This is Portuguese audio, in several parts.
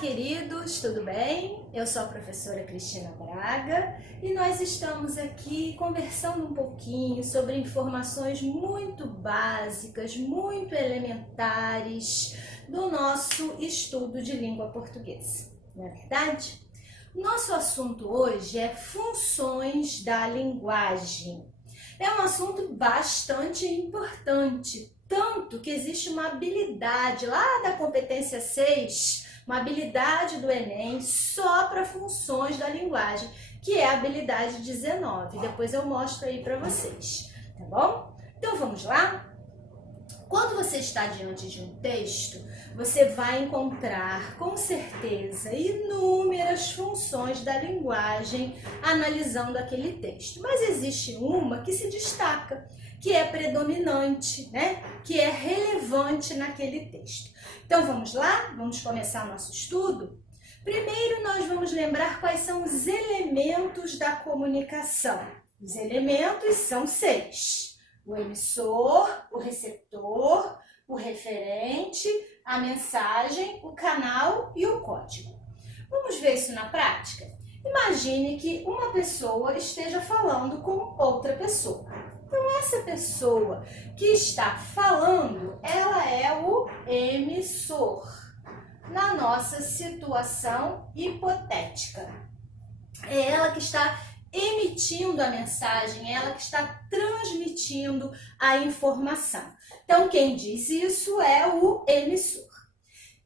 queridos, tudo bem? Eu sou a professora Cristina Braga e nós estamos aqui conversando um pouquinho sobre informações muito básicas, muito elementares do nosso estudo de língua portuguesa, não é verdade? Nosso assunto hoje é funções da linguagem. É um assunto bastante importante, tanto que existe uma habilidade lá da competência 6, uma habilidade do Enem só para funções da linguagem, que é a habilidade 19. Depois eu mostro aí para vocês, tá bom? Então vamos lá? Quando você está diante de um texto, você vai encontrar com certeza inúmeras funções da linguagem analisando aquele texto. Mas existe uma que se destaca, que é predominante, né? Que é relevante naquele texto. Então vamos lá? Vamos começar nosso estudo? Primeiro nós vamos lembrar quais são os elementos da comunicação. Os elementos são 6. O emissor, o receptor, o referente, a mensagem, o canal e o código. Vamos ver isso na prática? Imagine que uma pessoa esteja falando com outra pessoa. Então, essa pessoa que está falando, ela é o emissor, na nossa situação hipotética. É ela que está emitindo a mensagem, é ela que está transmitindo a informação. Então, quem diz isso é o emissor.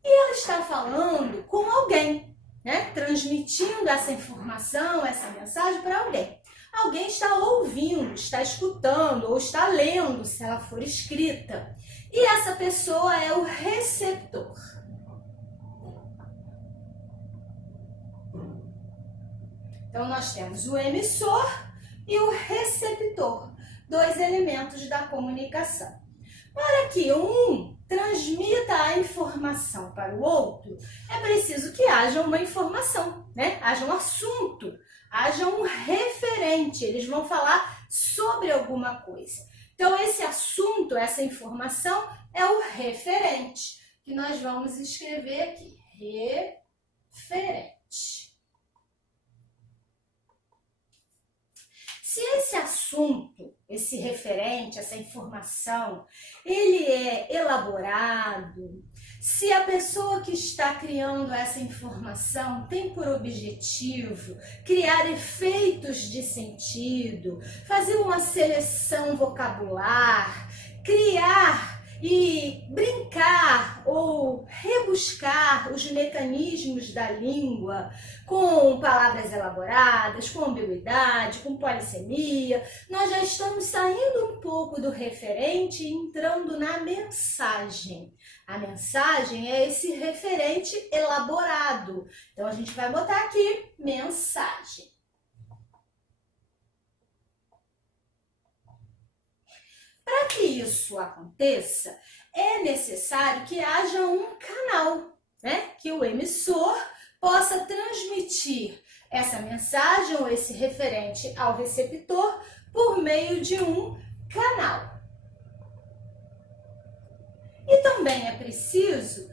E ela está falando com alguém, né? Transmitindo essa informação, essa mensagem para alguém. Alguém está ouvindo, está escutando ou está lendo, se ela for escrita. E essa pessoa é o receptor. Então, nós temos o emissor e o receptor, 2 elementos da comunicação. Para que um transmita a informação para o outro, é preciso que haja uma informação, né? Haja um assunto, haja um referente, eles vão falar sobre alguma coisa. Então, esse assunto, essa informação é o referente, que nós vamos escrever aqui, referente. Se esse assunto, esse referente, essa informação, ele é elaborado, se a pessoa que está criando essa informação tem por objetivo criar efeitos de sentido, fazer uma seleção vocabular, criar e brincar ou rebuscar os mecanismos da língua com palavras elaboradas, com ambiguidade, com polissemia, nós já estamos saindo um pouco do referente e entrando na mensagem. A mensagem é esse referente elaborado. Então, a gente vai botar aqui mensagem. Para que isso aconteça, é necessário que haja um canal, né? Que o emissor possa transmitir essa mensagem ou esse referente ao receptor por meio de um canal. E também é preciso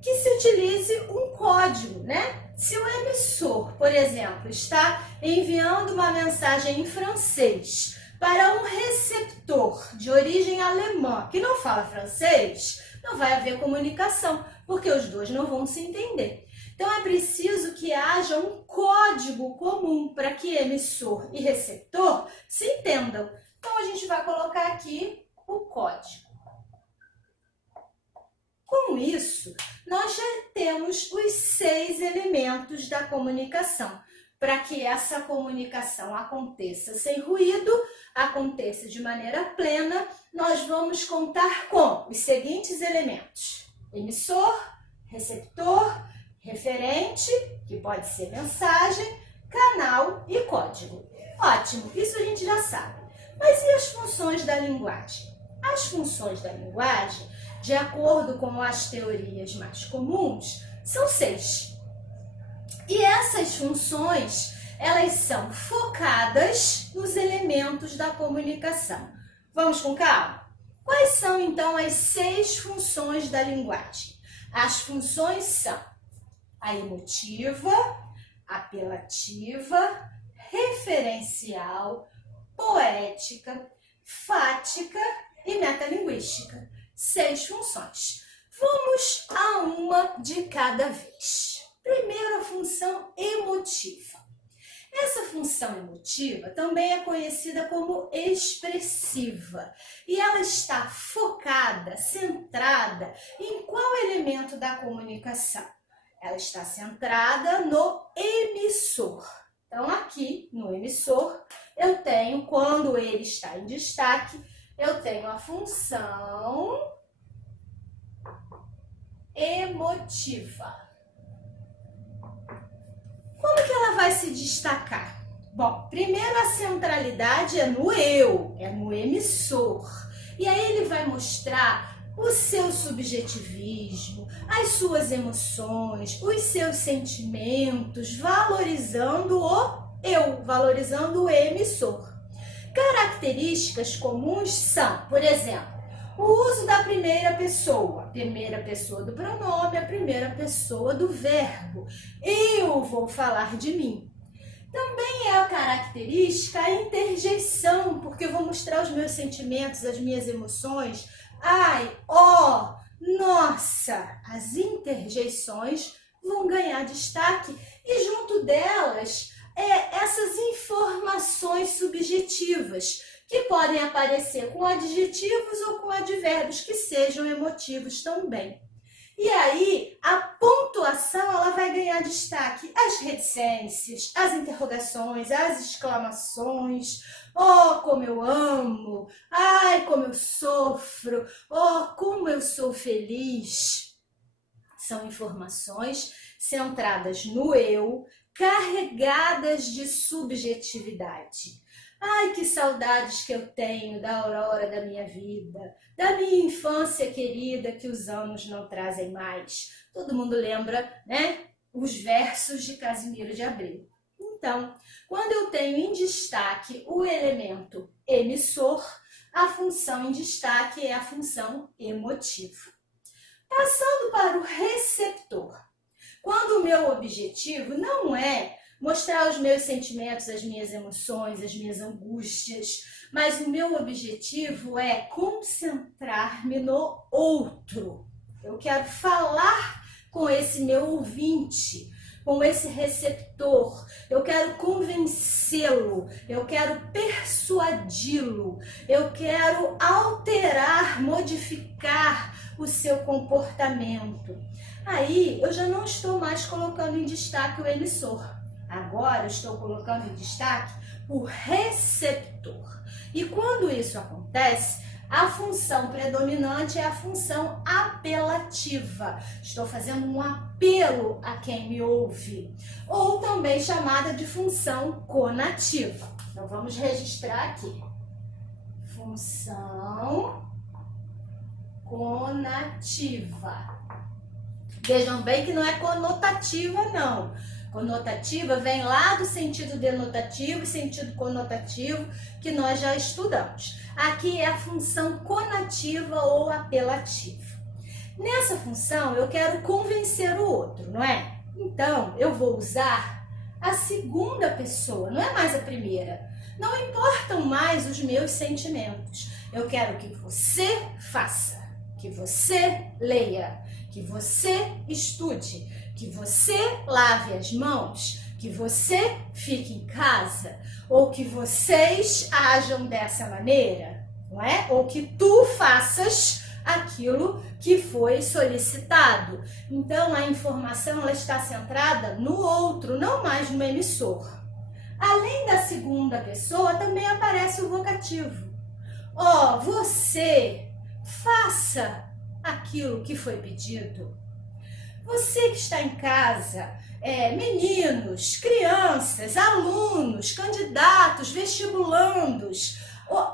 que se utilize um código, né? Se o emissor, por exemplo, está enviando uma mensagem em francês para um receptor de origem alemã que não fala francês, não vai haver comunicação, porque os dois não vão se entender. Então, é preciso que haja um código comum para que emissor e receptor se entendam. Então, a gente vai colocar aqui o código. Com isso, nós já temos os 6 elementos da comunicação. Para que essa comunicação aconteça sem ruído, aconteça de maneira plena, nós vamos contar com os seguintes elementos: emissor, receptor, referente, que pode ser mensagem, canal e código. Ótimo, isso a gente já sabe. Mas e as funções da linguagem? As funções da linguagem, de acordo com as teorias mais comuns, são 6. E essas funções, elas são focadas nos elementos da comunicação. Vamos com calma? Quais são, então, as 6 funções da linguagem? As funções são a emotiva, apelativa, referencial, poética, fática e metalinguística. 6 funções. Vamos a uma de cada vez. Primeiro, a função emotiva. Essa função emotiva também é conhecida como expressiva e ela está focada, centrada em qual elemento da comunicação? Ela está centrada no emissor. Então, aqui no emissor, eu tenho, quando ele está em destaque, eu tenho a função emotiva. Como que ela vai se destacar? Bom, primeiro a centralidade é no eu, é no emissor. E aí ele vai mostrar o seu subjetivismo, as suas emoções, os seus sentimentos, valorizando o eu, valorizando o emissor. Características comuns são, por exemplo, o uso da primeira pessoa do pronome, a primeira pessoa do verbo. Eu vou falar de mim. Também é a característica a interjeição, porque eu vou mostrar os meus sentimentos, as minhas emoções. Ai, ó, nossa! As interjeições vão ganhar destaque e junto delas essas informações subjetivas, que podem aparecer com adjetivos ou com advérbios que sejam emotivos também. E aí, a pontuação ela vai ganhar destaque. As reticências, as interrogações, as exclamações. Oh, como eu amo! Ai, como eu sofro! Oh, como eu sou feliz! São informações centradas no eu, carregadas de subjetividade. Ai, que saudades que eu tenho da aurora da minha vida, da minha infância querida que os anos não trazem mais. Todo mundo lembra, né? Os versos de Casimiro de Abreu. Então, quando eu tenho em destaque o elemento emissor, a função em destaque é a função emotiva. Passando para o receptor. Quando o meu objetivo não é mostrar os meus sentimentos, as minhas emoções, as minhas angústias, mas o meu objetivo é concentrar-me no outro. Eu quero falar com esse meu ouvinte, com esse receptor. Eu quero convencê-lo, eu quero persuadi-lo, eu quero alterar, modificar o seu comportamento. Aí eu já não estou mais colocando em destaque o emissor. Agora eu estou colocando em destaque o receptor. E quando isso acontece, a função predominante é a função apelativa. Estou fazendo um apelo a quem me ouve. Ou também chamada de função conativa. Então vamos registrar aqui. Função conativa. Vejam bem que não é conotativa, não. Conotativa vem lá do sentido denotativo e sentido conotativo que nós já estudamos. Aqui é a função conativa ou apelativa. Nessa função eu quero convencer o outro, não é? Então eu vou usar a segunda pessoa, não é mais a primeira. Não importam mais os meus sentimentos. Eu quero que você faça, que você leia, que você estude, que você lave as mãos, que você fique em casa, ou que vocês ajam dessa maneira, não é? Ou que tu faças aquilo que foi solicitado. Então, a informação ela está centrada no outro, não mais no emissor. Além da segunda pessoa, também aparece o vocativo. Ó, você faça aquilo que foi pedido. Você que está em casa, meninos, crianças, alunos, candidatos, vestibulandos,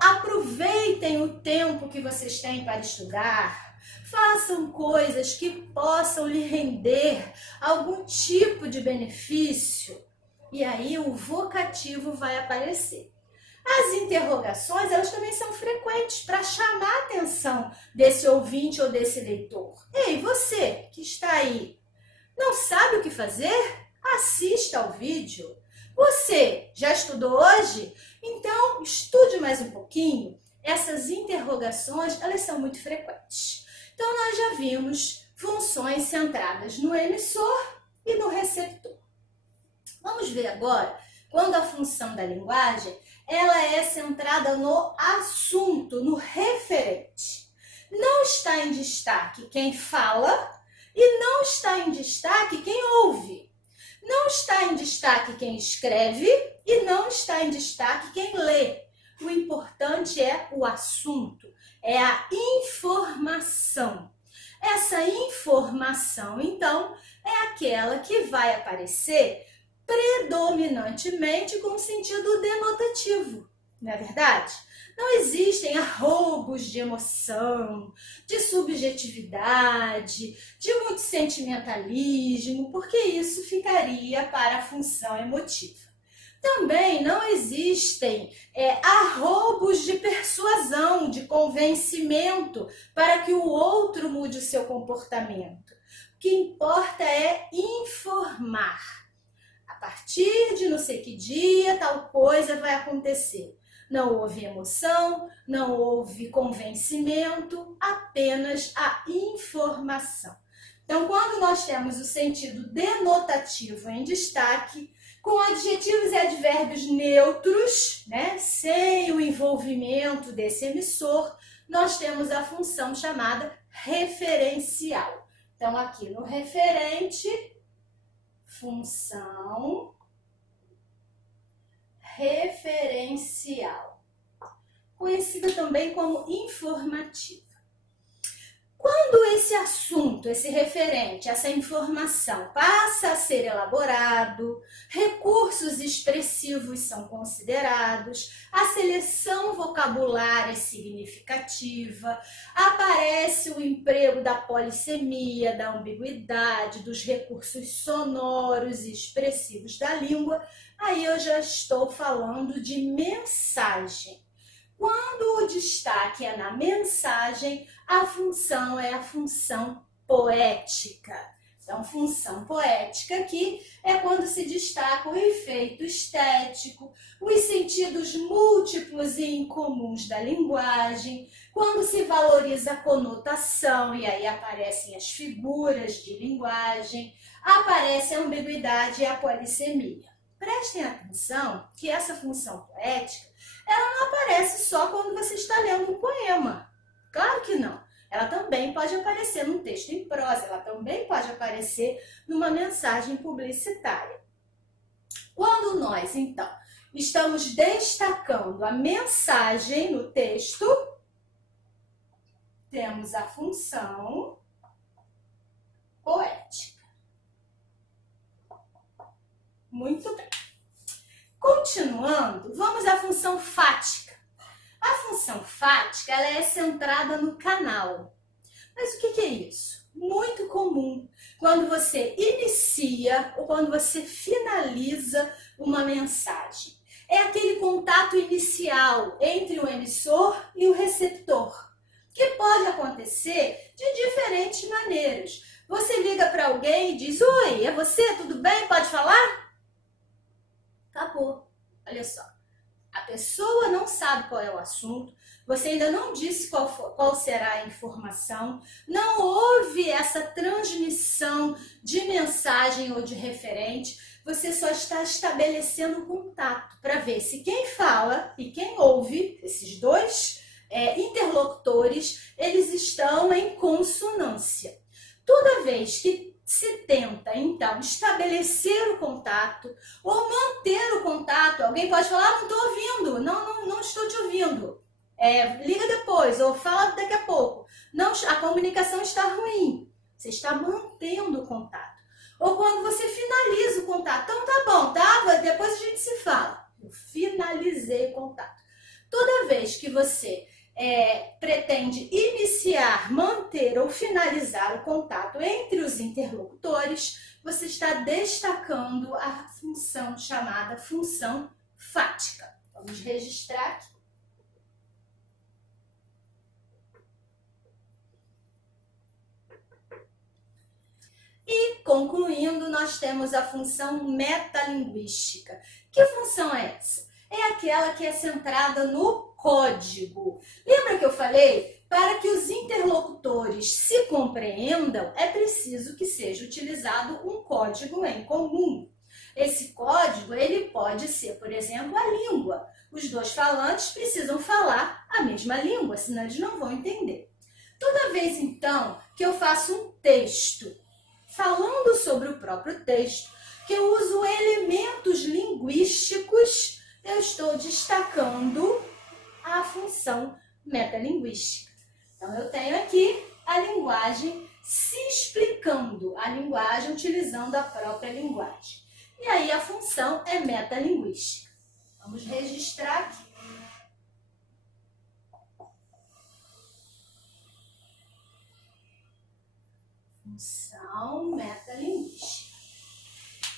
aproveitem o tempo que vocês têm para estudar. Façam coisas que possam lhe render algum tipo de benefício. E aí o vocativo vai aparecer. As interrogações, elas também são frequentes para chamar a atenção desse ouvinte ou desse leitor. Ei, você que está aí, Não sabe o que fazer? Assista ao vídeo. Você já estudou hoje? Então, estude mais um pouquinho. Essas interrogações, elas são muito frequentes. Então, nós já vimos funções centradas no emissor e no receptor. Vamos ver agora quando a função da linguagem ela é centrada no assunto, no referente. Não está em destaque quem fala e não está em destaque quem ouve. Não está em destaque quem escreve e não está em destaque quem lê. O importante é o assunto, é a informação. Essa informação, então, é aquela que vai aparecer predominantemente com sentido denotativo, não é verdade? Não existem arroubos de emoção, de subjetividade, de muito sentimentalismo, porque isso ficaria para a função emotiva. Também não existem arroubos de persuasão, de convencimento, para que o outro mude o seu comportamento. O que importa é informar. A partir de não sei que dia, tal coisa vai acontecer. Não houve emoção, não houve convencimento, apenas a informação. Então, quando nós temos o sentido denotativo em destaque, com adjetivos e advérbios neutros, né, sem o envolvimento desse emissor, nós temos a função chamada referencial. Então, aqui no referente, função referencial, conhecida também como informativa. Quando esse assunto, esse referente, essa informação passa a ser elaborado, recursos expressivos são considerados, a seleção vocabulária é significativa, aparece o emprego da polissemia, da ambiguidade, dos recursos sonoros e expressivos da língua, aí eu já estou falando de mensagem. Quando o destaque é na mensagem, a função é a função poética. Então, função poética aqui é quando se destaca o efeito estético, os sentidos múltiplos e incomuns da linguagem, quando se valoriza a conotação, e aí aparecem as figuras de linguagem, aparece a ambiguidade e a polissemia. Prestem atenção que essa função poética ela não aparece só quando você está lendo um poema. Claro que não. Ela também pode aparecer num texto em prosa, ela também pode aparecer numa mensagem publicitária. Quando nós, então, estamos destacando a mensagem no texto, temos a função poética. Muito bem. Continuando, vamos à função fática. A função fática ela é centrada no canal. Mas o que é isso? Muito comum quando você inicia ou quando você finaliza uma mensagem. É aquele contato inicial entre o emissor e o receptor, que pode acontecer de diferentes maneiras. Você liga para alguém e diz: "Oi, é você? Tudo bem? Pode falar?" Acabou. Olha só. A pessoa não sabe qual é o assunto, você ainda não disse qual será a informação, não houve essa transmissão de mensagem ou de referente, você só está estabelecendo contato para ver se quem fala e quem ouve, esses dois interlocutores, eles estão em consonância. Toda vez que se tenta, então, estabelecer o contato ou manter o contato. Alguém pode falar: "Não estou ouvindo, não estou te ouvindo. Liga depois ou fala daqui a pouco." Não, a comunicação está ruim. Você está mantendo o contato. Ou quando você finaliza o contato. "Então tá bom, tá? Depois a gente se fala." Eu finalizei o contato. Toda vez que você pretende iniciar, manter ou finalizar o contato entre os interlocutores, você está destacando a função chamada função fática. Vamos registrar aqui. E, concluindo, nós temos a função metalinguística. Que função é essa? É aquela que é centrada no código. Lembra que eu falei? Para que os interlocutores se compreendam, é preciso que seja utilizado um código em comum. Esse código, ele pode ser, por exemplo, a língua. Os dois falantes precisam falar a mesma língua, senão eles não vão entender. Toda vez, então, que eu faço um texto falando sobre o próprio texto, que eu uso elementos linguísticos, eu estou destacando a função metalinguística. Então, eu tenho aqui a linguagem se explicando, a linguagem utilizando a própria linguagem. E aí a função é metalinguística. Vamos registrar aqui. Função metalinguística.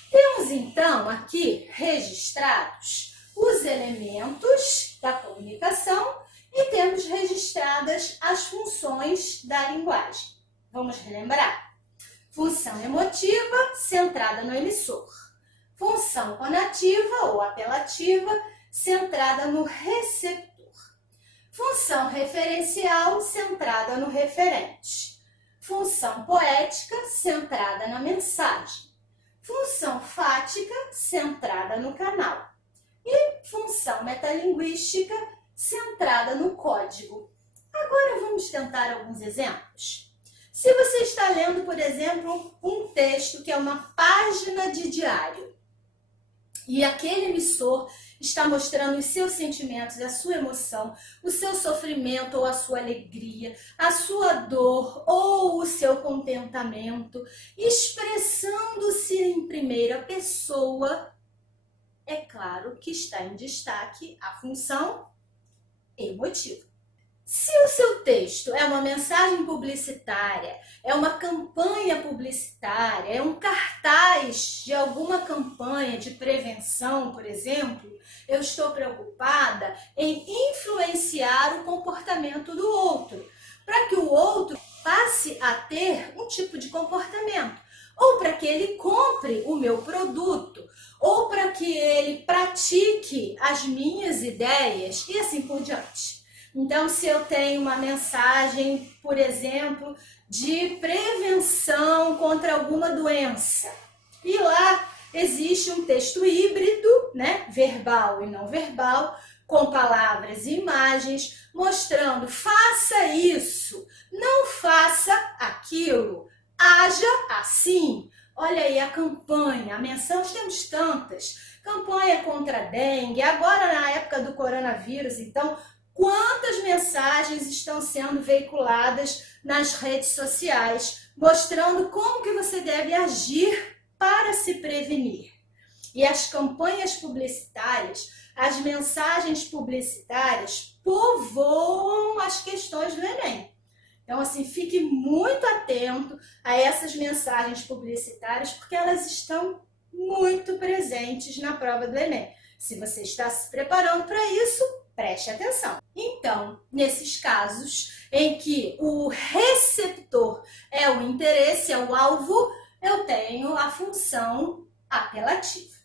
Temos então aqui registrados os elementos da comunicação e temos registradas as funções da linguagem. Vamos relembrar? Função emotiva, centrada no emissor. Função conativa ou apelativa, centrada no receptor. Função referencial, centrada no referente. Função poética, centrada na mensagem. Função fática, centrada no canal. E função metalinguística, centrada no código. Agora vamos tentar alguns exemplos. Se você está lendo, por exemplo, um texto que é uma página de diário, e aquele emissor está mostrando os seus sentimentos, a sua emoção, o seu sofrimento ou a sua alegria, a sua dor ou o seu contentamento, expressando-se em primeira pessoa, é claro que está em destaque a função emotiva. Se o seu texto é uma mensagem publicitária, é uma campanha publicitária, é um cartaz de alguma campanha de prevenção, por exemplo, eu estou preocupada em influenciar o comportamento do outro, para que o outro passe a ter um tipo de comportamento, ou para que ele compre o meu produto, ou para que ele pratique as minhas ideias e assim por diante. Então, se eu tenho uma mensagem, por exemplo, de prevenção contra alguma doença, e lá existe um texto híbrido, né, verbal e não verbal, com palavras e imagens, mostrando, faça isso, não faça aquilo, haja assim. Olha aí a campanha, a menção, nós temos tantas. Campanha contra a dengue, agora na época do coronavírus, então, quantas mensagens estão sendo veiculadas nas redes sociais, mostrando como que você deve agir para se prevenir. E as campanhas publicitárias, as mensagens publicitárias povoam as questões do Enem. Então, assim, fique muito atento a essas mensagens publicitárias, porque elas estão muito presentes na prova do Enem. Se você está se preparando para isso, preste atenção. Então, nesses casos em que o receptor é o interesse, é o alvo, eu tenho a função apelativa.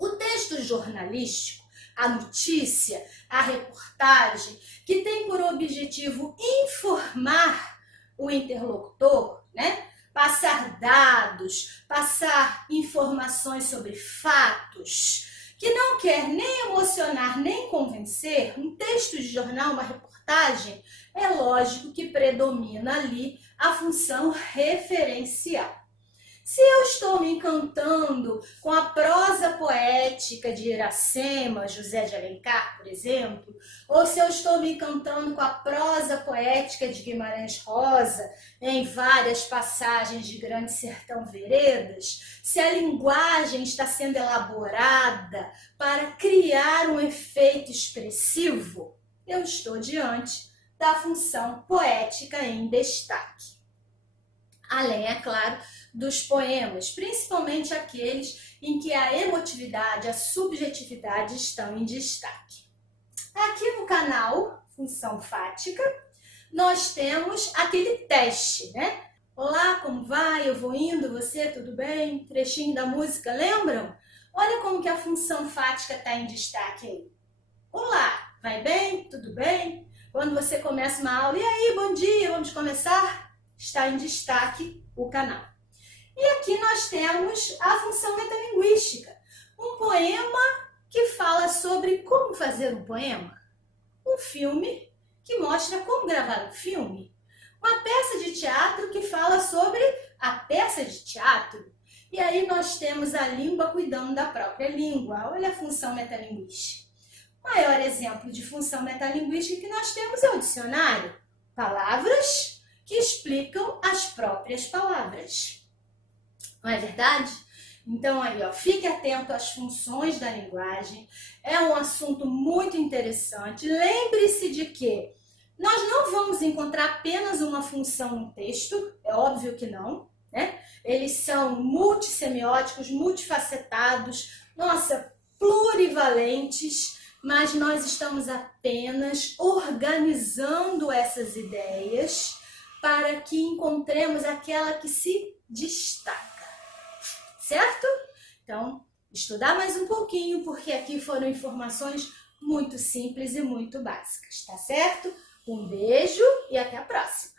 O texto jornalístico, a notícia, a reportagem, que tem por objetivo informar o interlocutor, né? Passar dados, passar informações sobre fatos, que não quer nem emocionar nem convencer, um texto de jornal, uma reportagem, é lógico que predomina ali a função referencial. Se eu estou me encantando com a prosa poética de Iracema, José de Alencar, por exemplo, ou se eu estou me encantando com a prosa poética de Guimarães Rosa, em várias passagens de Grande Sertão Veredas, se a linguagem está sendo elaborada para criar um efeito expressivo, eu estou diante da função poética em destaque. Além, é claro, dos poemas, principalmente aqueles em que a emotividade, a subjetividade estão em destaque. Aqui no canal, função fática, nós temos aquele teste, né? Olá, como vai? Eu vou indo, você, tudo bem? Trechinho da música, lembram? Olha como que a função fática está em destaque aí. Olá, vai bem? Tudo bem? Quando você começa uma aula, e aí, bom dia, vamos começar? Está em destaque o canal. E aqui nós temos a função metalinguística, um poema que fala sobre como fazer um poema, um filme que mostra como gravar um filme, uma peça de teatro que fala sobre a peça de teatro. E aí nós temos a língua cuidando da própria língua. Olha a função metalinguística. O maior exemplo de função metalinguística que nós temos é o dicionário. Palavras que explicam as próprias palavras. Não é verdade? Então aí, ó, fique atento às funções da linguagem. É um assunto muito interessante. Lembre-se de que nós não vamos encontrar apenas uma função no texto, é óbvio que não, né? Eles são multissemióticos, multifacetados, plurivalentes, mas nós estamos apenas organizando essas ideias para que encontremos aquela que se destaca, certo? Então, estudar mais um pouquinho, porque aqui foram informações muito simples e muito básicas, tá certo? Um beijo e até a próxima!